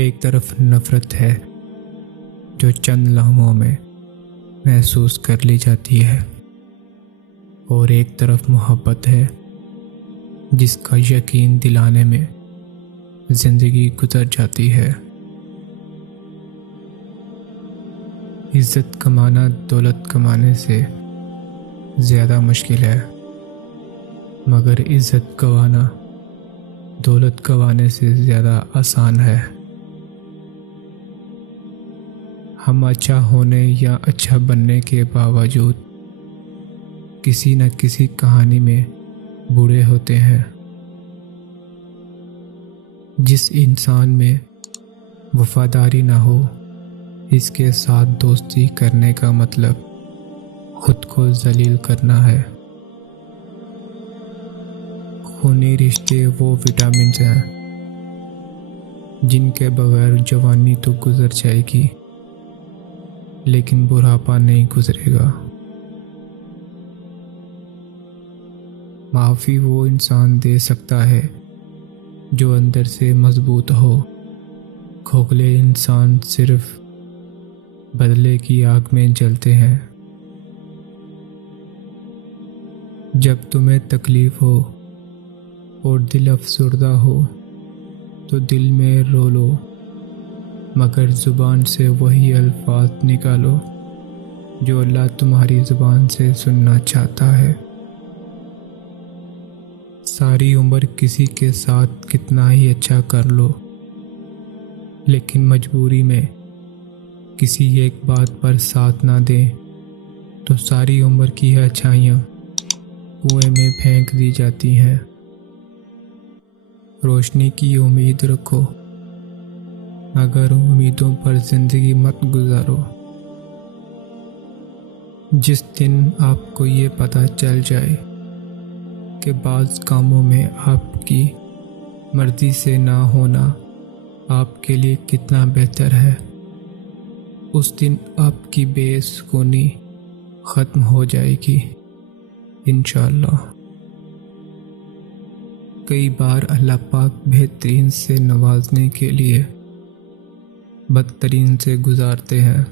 ایک طرف نفرت ہے جو چند لمحوں میں محسوس کر لی جاتی ہے، اور ایک طرف محبت ہے جس کا یقین دلانے میں زندگی گزر جاتی ہے۔ عزت کمانا دولت کمانے سے زیادہ مشکل ہے، مگر عزت گنوانا دولت گنوانے سے زیادہ آسان ہے۔ ہم اچھا ہونے یا اچھا بننے کے باوجود کسی نہ کسی کہانی میں برے ہوتے ہیں۔ جس انسان میں وفاداری نہ ہو، اس کے ساتھ دوستی کرنے کا مطلب خود کو ذلیل کرنا ہے۔ خونی رشتے وہ وٹامنز ہیں جن کے بغیر جوانی تو گزر جائے گی، لیکن بڑھاپا نہیں گزرے گا۔ معافی وہ انسان دے سکتا ہے جو اندر سے مضبوط ہو۔ کھوکھلے انسان صرف بدلے کی آگ میں جلتے ہیں۔ جب تمہیں تکلیف ہو اور دل افسردہ ہو تو دل میں رو لو، مگر زبان سے وہی الفاظ نکالو جو اللہ تمہاری زبان سے سننا چاہتا ہے۔ ساری عمر کسی کے ساتھ کتنا ہی اچھا کر لو، لیکن مجبوری میں کسی ایک بات پر ساتھ نہ دیں تو ساری عمر کی اچھائیاں کنویں میں پھینک دی جاتی ہیں۔ روشنی کی امید رکھو، مگر امیدوں پر زندگی مت گزارو۔ جس دن آپ کو یہ پتہ چل جائے کہ بعض کاموں میں آپ کی مرضی سے نہ ہونا آپ کے لیے کتنا بہتر ہے، اس دن آپ کی بے سکونی ختم ہو جائے گی انشاءاللہ۔ کئی بار اللہ پاک بہترین سے نوازنے کے لیے بدترین سے گزارتے ہیں۔